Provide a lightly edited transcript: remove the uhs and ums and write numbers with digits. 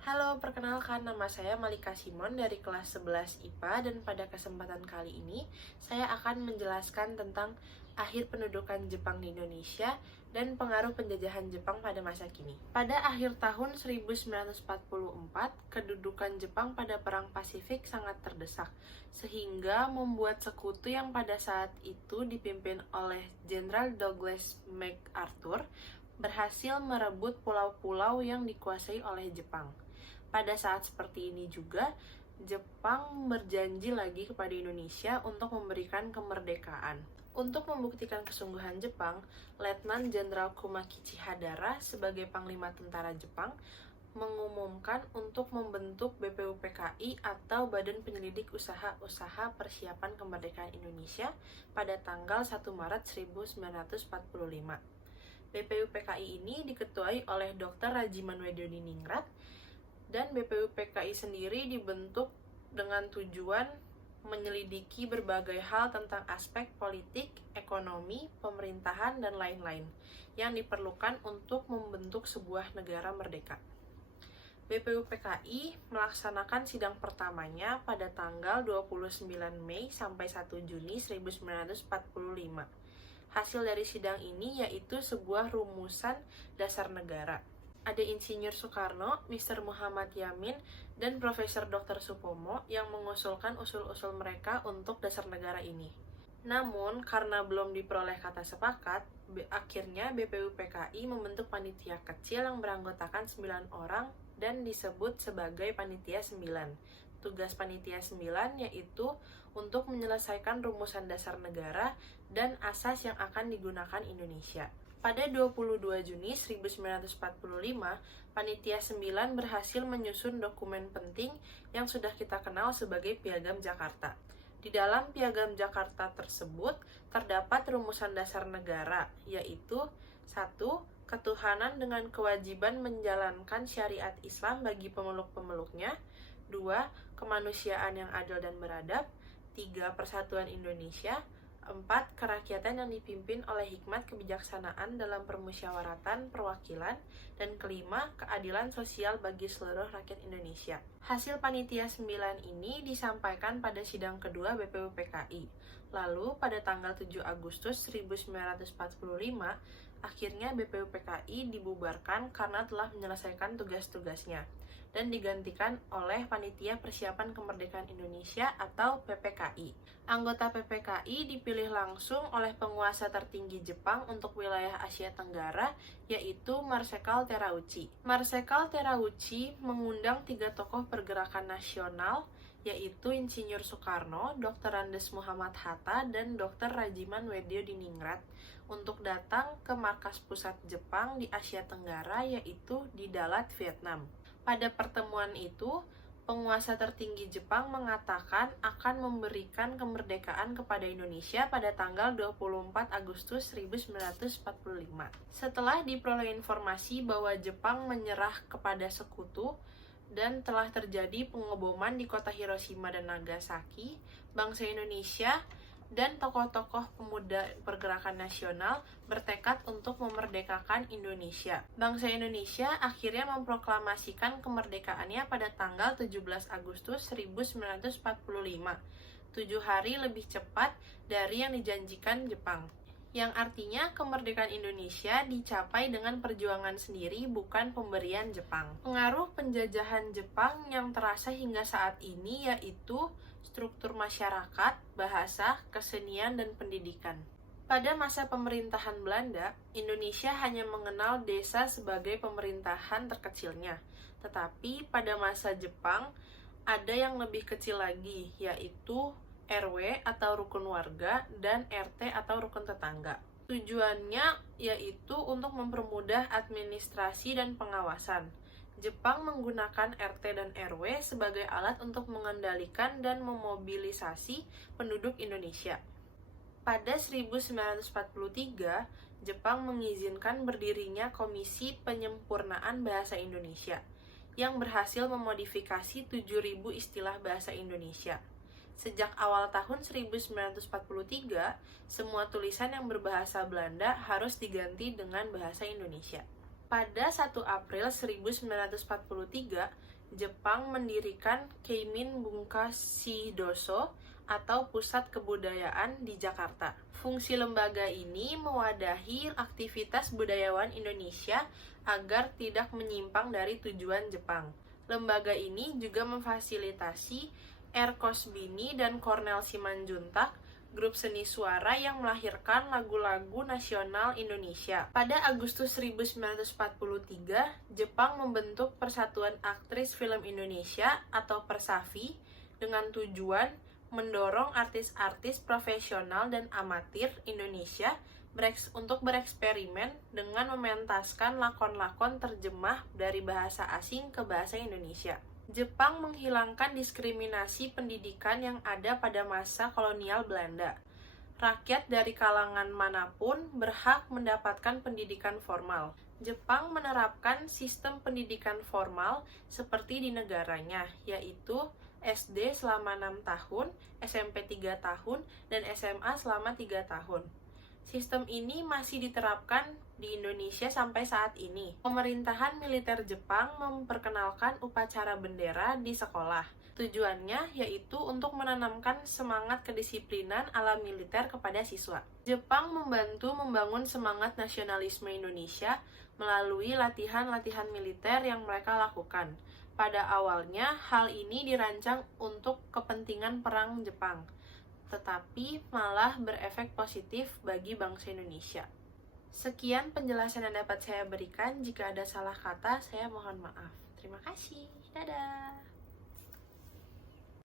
Halo, perkenalkan nama saya Malika Simon dari kelas 11 IPA dan pada kesempatan kali ini saya akan menjelaskan tentang akhir pendudukan Jepang di Indonesia dan pengaruh penjajahan Jepang pada masa kini. Pada akhir tahun 1944, kedudukan Jepang pada Perang Pasifik sangat terdesak, sehingga membuat sekutu yang pada saat itu dipimpin oleh Jenderal Douglas MacArthur berhasil merebut pulau-pulau yang dikuasai oleh Jepang. Pada saat seperti ini juga, Jepang berjanji lagi kepada Indonesia untuk memberikan kemerdekaan. Untuk membuktikan kesungguhan Jepang, Letnan Jenderal Kumakichi Hadara sebagai Panglima Tentara Jepang mengumumkan untuk membentuk BPUPKI atau Badan Penyelidik Usaha-Usaha Persiapan Kemerdekaan Indonesia pada tanggal 1 Maret 1945. BPUPKI ini diketuai oleh Dr. Rajiman Weddiodiningrat, dan BPUPKI sendiri dibentuk dengan tujuan menyelidiki berbagai hal tentang aspek politik, ekonomi, pemerintahan, dan lain-lain yang diperlukan untuk membentuk sebuah negara merdeka. BPUPKI melaksanakan sidang pertamanya pada tanggal 29 Mei sampai 1 Juni 1945. Hasil dari sidang ini yaitu sebuah rumusan dasar negara. Ada Insinyur Soekarno, Mr. Muhammad Yamin, dan Profesor Dr. Supomo yang mengusulkan usul-usul mereka untuk dasar negara ini. Namun, karena belum diperoleh kata sepakat, akhirnya BPUPKI membentuk panitia kecil yang beranggotakan 9 orang dan disebut sebagai Panitia 9. Tugas Panitia 9 yaitu untuk menyelesaikan rumusan dasar negara dan asas yang akan digunakan Indonesia. Pada 22 Juni 1945, Panitia 9 berhasil menyusun dokumen penting yang sudah kita kenal sebagai Piagam Jakarta. Di dalam Piagam Jakarta tersebut terdapat rumusan dasar negara, yaitu 1. Ketuhanan dengan kewajiban menjalankan syariat Islam bagi pemeluk-pemeluknya. 2. Kemanusiaan yang adil dan beradab. 3. Persatuan Indonesia. 4. Kerakyatan yang dipimpin oleh hikmat kebijaksanaan dalam permusyawaratan perwakilan. Dan kelima, keadilan sosial bagi seluruh rakyat Indonesia. Hasil Panitia 9 ini disampaikan pada sidang kedua BPUPKI. Lalu pada tanggal 7 Agustus 1945, akhirnya BPUPKI dibubarkan karena telah menyelesaikan tugas-tugasnya dan digantikan oleh Panitia Persiapan Kemerdekaan Indonesia atau PPKI. Anggota PPKI dipilih langsung oleh penguasa tertinggi Jepang untuk wilayah Asia Tenggara, yaitu Marsekal Terauchi. Marsekal Terauchi mengundang 3 tokoh pergerakan nasional, yaitu Insinyur Soekarno, Dr. Andes Muhammad Hatta, dan Dr. Rajiman Weddiodiningrat untuk datang ke markas pusat Jepang di Asia Tenggara, yaitu di Dalat, Vietnam. Pada pertemuan itu, penguasa tertinggi Jepang mengatakan akan memberikan kemerdekaan kepada Indonesia pada tanggal 24 Agustus 1945. Setelah diperoleh informasi bahwa Jepang menyerah kepada sekutu dan telah terjadi pengeboman di kota Hiroshima dan Nagasaki, bangsa Indonesia dan tokoh-tokoh pemuda pergerakan nasional bertekad untuk memerdekakan Indonesia. Bangsa Indonesia akhirnya memproklamasikan kemerdekaannya pada tanggal 17 Agustus 1945, 7 hari lebih cepat dari yang dijanjikan Jepang. Yang artinya kemerdekaan Indonesia dicapai dengan perjuangan sendiri, bukan pemberian Jepang. Pengaruh penjajahan Jepang yang terasa hingga saat ini yaitu struktur masyarakat, bahasa, kesenian, dan pendidikan. Pada masa pemerintahan Belanda, Indonesia hanya mengenal desa sebagai pemerintahan terkecilnya. Tetapi pada masa Jepang, ada yang lebih kecil lagi, yaitu RW atau rukun warga dan RT atau rukun tetangga. Tujuannya yaitu untuk mempermudah administrasi dan pengawasan. Jepang menggunakan RT dan RW sebagai alat untuk mengendalikan dan memobilisasi penduduk Indonesia. Pada 1943, Jepang mengizinkan berdirinya Komisi Penyempurnaan Bahasa Indonesia yang berhasil memodifikasi 7.000 istilah bahasa Indonesia. Sejak awal tahun 1943, semua tulisan yang berbahasa Belanda harus diganti dengan bahasa Indonesia. Pada 1 April 1943, Jepang mendirikan Keimin Bunkashi Doso atau Pusat Kebudayaan di Jakarta. Fungsi lembaga ini mewadahi aktivitas budayawan Indonesia agar tidak menyimpang dari tujuan Jepang. Lembaga ini juga memfasilitasi R. Kosbini dan Cornel Simanjuntak, grup seni suara yang melahirkan lagu-lagu nasional Indonesia. Pada Agustus 1943, Jepang membentuk Persatuan Aktris Film Indonesia atau Persafi dengan tujuan mendorong artis-artis profesional dan amatir Indonesia untuk bereksperimen dengan mementaskan lakon-lakon terjemah dari bahasa asing ke bahasa Indonesia. Jepang menghilangkan diskriminasi pendidikan yang ada pada masa kolonial Belanda. Rakyat dari kalangan manapun berhak mendapatkan pendidikan formal. Jepang menerapkan sistem pendidikan formal seperti di negaranya, yaitu SD selama 6 tahun, SMP 3 tahun, dan SMA selama 3 tahun. Sistem ini masih diterapkan di Indonesia sampai saat ini. Pemerintahan militer Jepang memperkenalkan upacara bendera di sekolah. Tujuannya yaitu untuk menanamkan semangat kedisiplinan ala militer kepada siswa. Jepang membantu membangun semangat nasionalisme Indonesia melalui latihan-latihan militer yang mereka lakukan. Pada awalnya, hal ini dirancang untuk kepentingan perang Jepang, tetapi malah berefek positif bagi bangsa Indonesia. Sekian penjelasan yang dapat saya berikan. Jika ada salah kata, saya mohon maaf. Terima kasih. Dadah.